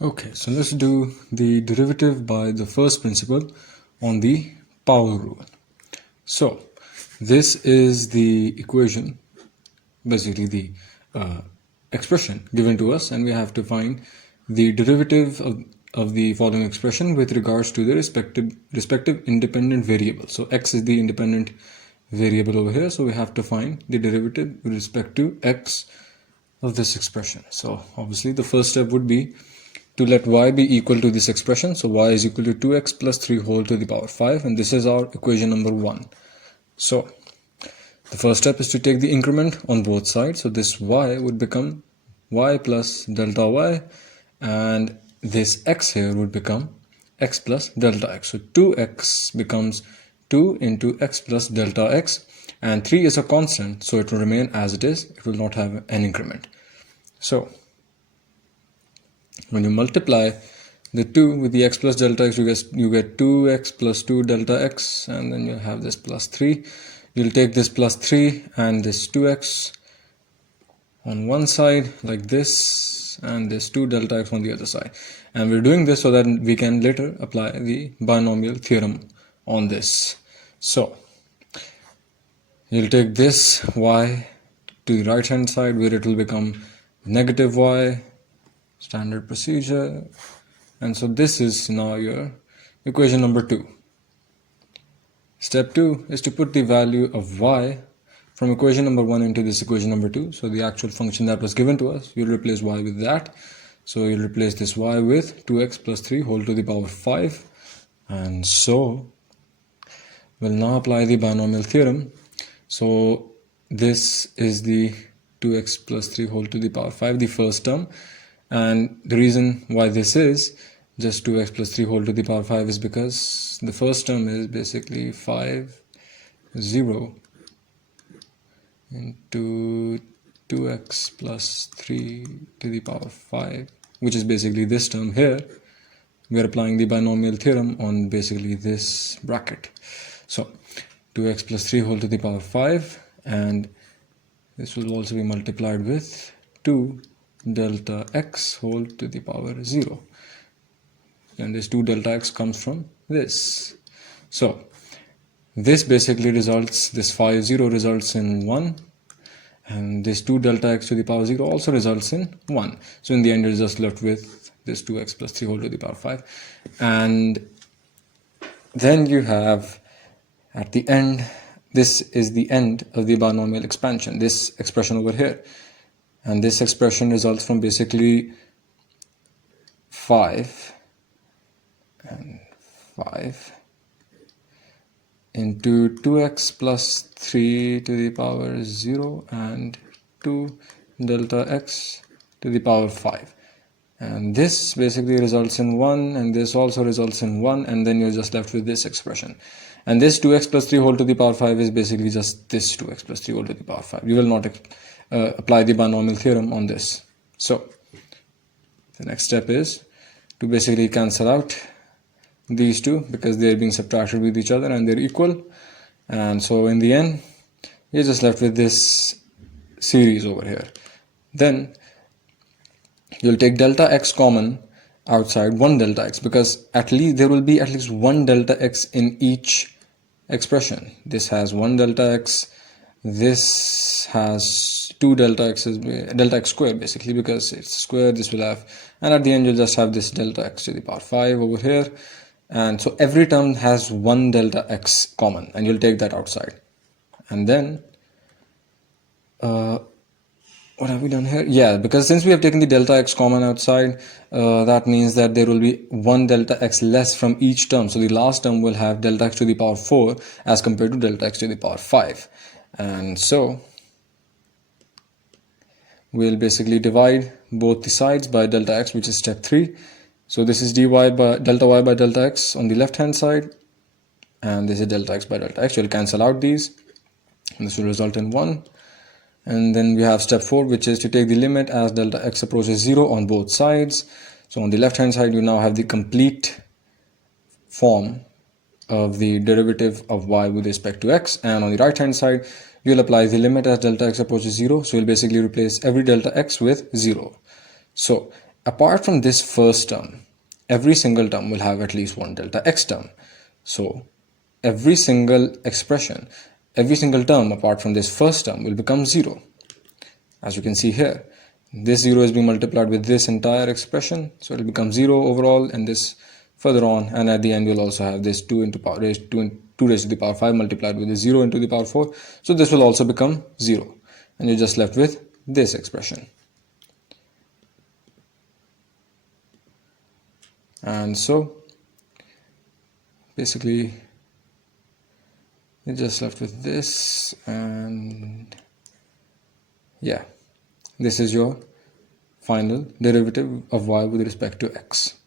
Okay, so let's do the derivative by the first principle on the power rule. So this is the equation, basically the expression given to us, and we have to find the derivative of the following expression with regards to the respective independent variable. So x is the independent variable over here, so we have to find the derivative with respect to x of this expression. So obviously the first step would be to let y be equal to this expression. So y is equal to 2x plus 3 whole to the power 5, and this is our equation number 1. So the first step is to take the increment on both sides. So this y would become y plus delta y, and this x here would become x plus delta x. So 2x becomes 2 into x plus delta x, and 3 is a constant, so it will remain as it is. It will not have an increment. So when you multiply the 2 with the x plus delta x, you get 2x plus 2 delta x, and then you have this plus 3. You'll take this plus 3 and this 2x on one side like this, and this 2 delta x on the other side. And we're doing this so that we can later apply the binomial theorem on this. So you'll take this y to the right hand side, where it will become negative y, standard procedure, and so this is now your equation number 2. Step 2 is to put the value of y from equation number 1 into this equation number 2. So the actual function that was given to us, you'll replace y with that. So you'll replace this y with 2x plus 3 whole to the power 5, and so we'll now apply the binomial theorem. So this is the 2x plus 3 whole to the power 5, the first term. And the reason why this is just 2x plus 3 whole to the power 5 is because the first term is basically 5, 0 into 2x plus 3 to the power 5, which is basically this term here. We are applying the binomial theorem on basically this bracket. So 2x plus 3 whole to the power 5, and this will also be multiplied with 2 delta x whole to the power 0, and this 2 delta x comes from this. So this basically results, this 5 0 results in 1, and this 2 delta x to the power 0 also results in 1. So in the end, you're just left with this 2x plus 3 whole to the power 5. And then you have at the end, this is the end of the binomial expansion, this expression over here. And this expression results from basically 5 and 5 into 2x plus 3 to the power 0 and 2 delta x to the power 5. And this basically results in 1, and this also results in 1, and then you're just left with this expression. And this 2x plus 3 whole to the power 5 is basically just this 2x plus 3 whole to the power 5. You will not apply the binomial theorem on this. So the next step is to basically cancel out these two, because they are being subtracted with each other and they're equal. And so in the end, you're just left with this series over here. Then you'll take delta x common outside, 1 delta x, because at least there will be at least 1 delta x in each expression. This has 1 delta x, this has 2 delta x's, delta x squared basically, because it's square. This will have, and at the end you'll just have this delta x to the power 5 over here. And so every term has 1 delta x common, and you'll take that outside. And then what have we done here? Yeah, because since we have taken the delta x common outside, that means that there will be 1 delta x less from each term. So the last term will have delta x to the power 4 as compared to delta x to the power 5. And so we'll basically divide both the sides by delta x, which is step 3. So this is dy by delta y by delta x on the left hand side, and this is delta x by delta x. You'll cancel out these, and this will result in 1. And then we have step 4, which is to take the limit as delta x approaches 0 on both sides. So on the left hand side, you now have the complete form of the derivative of y with respect to x, and on the right hand side, you'll apply the limit as delta x approaches 0. So you'll basically replace every delta x with 0. So apart from this first term, every single term will have at least one delta x term. So every single expression, every single term apart from this first term will become 0. As you can see here, this 0 is being multiplied with this entire expression, so it will become 0 overall, and this further on, and at the end we'll also have this 2 into power raised 2 raised to the power 5 multiplied with the 0 into the power 4, so this will also become 0, and you're just left with this expression. And so basically you're just left with this, and yeah, this is your final derivative of y with respect to x.